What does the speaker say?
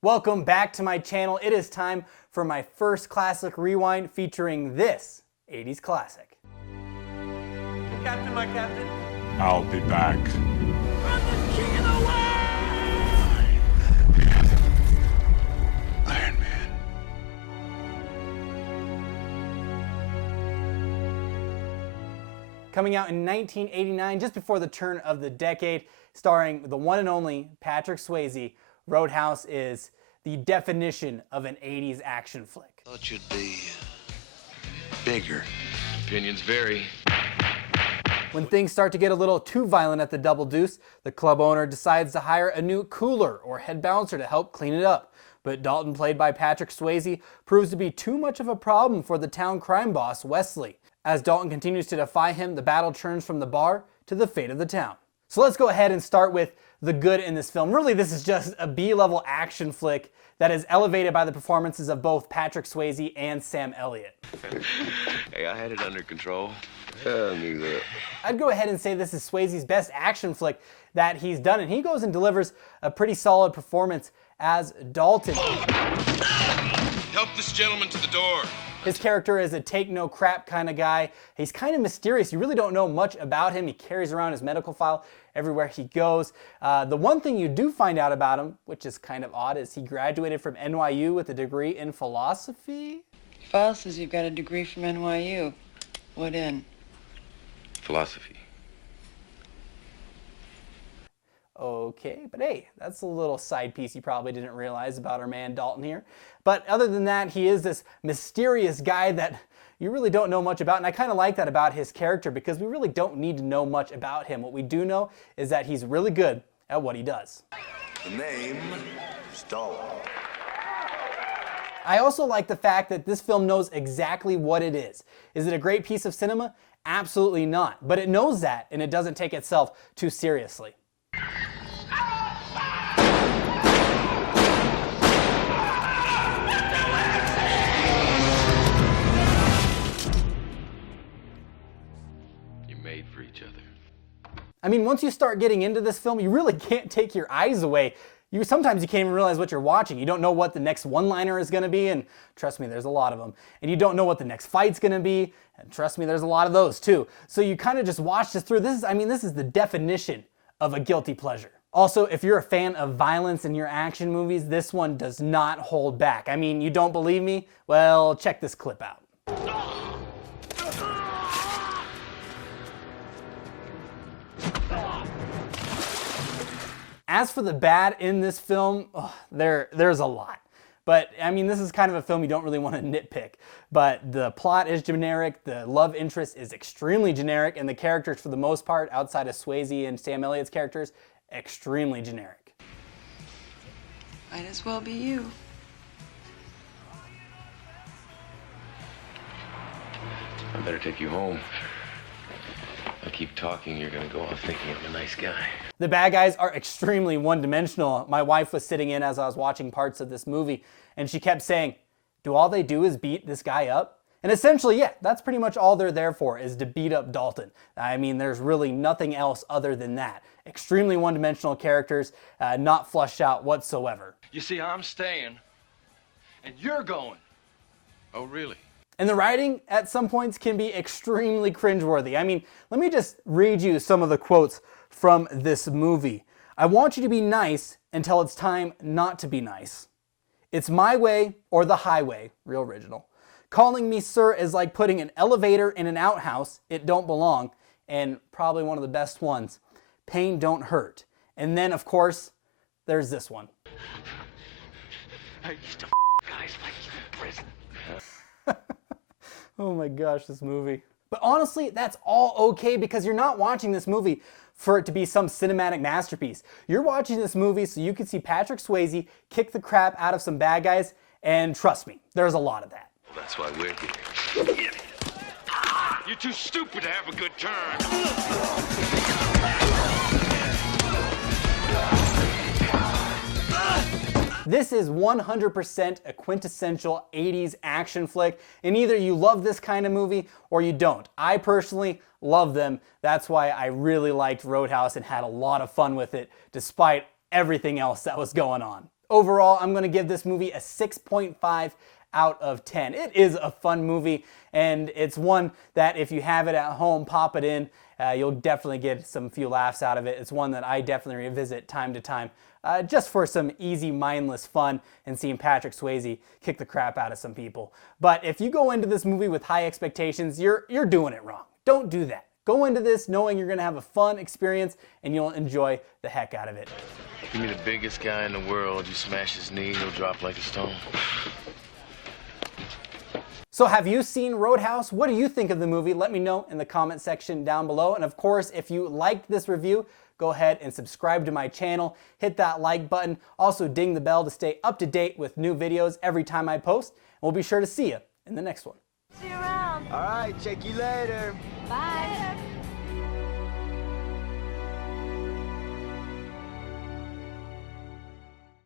Welcome back to my channel. It is time for my first classic rewind featuring this 80s classic. Captain, my captain. I'll be back. I'm the king of the world! Iron Man. Coming out in 1989, just before the turn of the decade, starring the one and only Patrick Swayze, Roadhouse is the definition of an 80s action flick. Thought you'd be bigger. Opinions vary. When things start to get a little too violent at the Double Deuce, the club owner decides to hire a new cooler or head bouncer to help clean it up. But Dalton, played by Patrick Swayze, proves to be too much of a problem for the town crime boss, Wesley. As Dalton continues to defy him, the battle turns from the bar to the fate of the town. So let's go ahead and start with the good in this film. Really, this is just a B-level action flick that is elevated by the performances of both Patrick Swayze and Sam Elliot. Hey, I had it under control. I knew that. I'd go ahead and say this is Swayze's best action flick that he's done, and he goes and delivers a pretty solid performance as Dalton. Help this gentleman to the door. His character is a take-no-crap kind of guy. He's kind of mysterious. You really don't know much about him. He carries around his medical file everywhere he goes. The one thing you do find out about him, which is kind of odd, is he graduated from NYU with a degree in philosophy. File says you've got a degree from NYU. What in? Philosophy. Okay, but hey, that's a little side piece you probably didn't realize about our man Dalton here. But other than that, he is this mysterious guy that you really don't know much about, and I kind of like that about his character because we really don't need to know much about him. What we do know is that he's really good at what he does. The name is Dalton. I also like the fact that this film knows exactly what it is. Is it a great piece of cinema? Absolutely not. But it knows that, and it doesn't take itself too seriously. Made for each other. I mean, once you start getting into this film, you really can't take your eyes away. Sometimes you can't even realize what you're watching. You don't know what the next one-liner is going to be, and trust me, there's a lot of them. And you don't know what the next fight's going to be, and trust me, there's a lot of those too. So you kind of just watch this through. This is the definition of a guilty pleasure. Also, if you're a fan of violence in your action movies, this one does not hold back. I mean, you don't believe me? Well, check this clip out. As for the bad in this film, there's a lot. But, I mean, this is kind of a film you don't really want to nitpick. But the plot is generic, the love interest is extremely generic, and the characters, for the most part, outside of Swayze and Sam Elliott's characters, extremely generic. Might as well be you. I better take you home. I keep talking, you're gonna go off thinking I'm a nice guy. The bad guys are extremely one-dimensional. My wife was sitting in as I was watching parts of this movie, and she kept saying, do all they do is beat this guy up? And essentially, yeah, that's pretty much all they're there for, is to beat up Dalton. I mean, there's really nothing else other than that. Extremely one-dimensional characters, not fleshed out whatsoever. You see, I'm staying, and you're going. Oh, really? And the writing at some points can be extremely cringeworthy. I mean, let me just read you some of the quotes from this movie. I want you to be nice until it's time not to be nice. It's my way or the highway, real original. Calling me sir is like putting an elevator in an outhouse. It don't belong. And probably one of the best ones. Pain don't hurt. And then, of course, there's this one. I used to guys like you in prison. Oh my gosh, this movie. But honestly, that's all okay because you're not watching this movie for it to be some cinematic masterpiece. You're watching this movie so you can see Patrick Swayze kick the crap out of some bad guys, and trust me, there's a lot of that. Well, that's why we're here. You're too stupid to have a good turn. This is 100% a quintessential 80s action flick, and either you love this kind of movie or you don't. I personally love them. That's why I really liked Roadhouse and had a lot of fun with it, despite everything else that was going on. Overall, I'm going to give this movie a 6.5 out of 10. It is a fun movie, and it's one that if you have it at home, pop it in. You'll definitely get some few laughs out of it. It's one that I definitely revisit time to time, just for some easy, mindless fun and seeing Patrick Swayze kick the crap out of some people. But if you go into this movie with high expectations, you're doing it wrong. Don't do that. Go into this knowing you're going to have a fun experience and you'll enjoy the heck out of it. Give me the biggest guy in the world. You smash his knee, he'll drop like a stone. So have you seen Roadhouse? What do you think of the movie? Let me know in the comment section down below. And of course, if you liked this review, go ahead and subscribe to my channel. Hit that like button. Also ding the bell to stay up to date with new videos every time I post. And we'll be sure to see you in the next one. See you around. All right, check you later. Bye.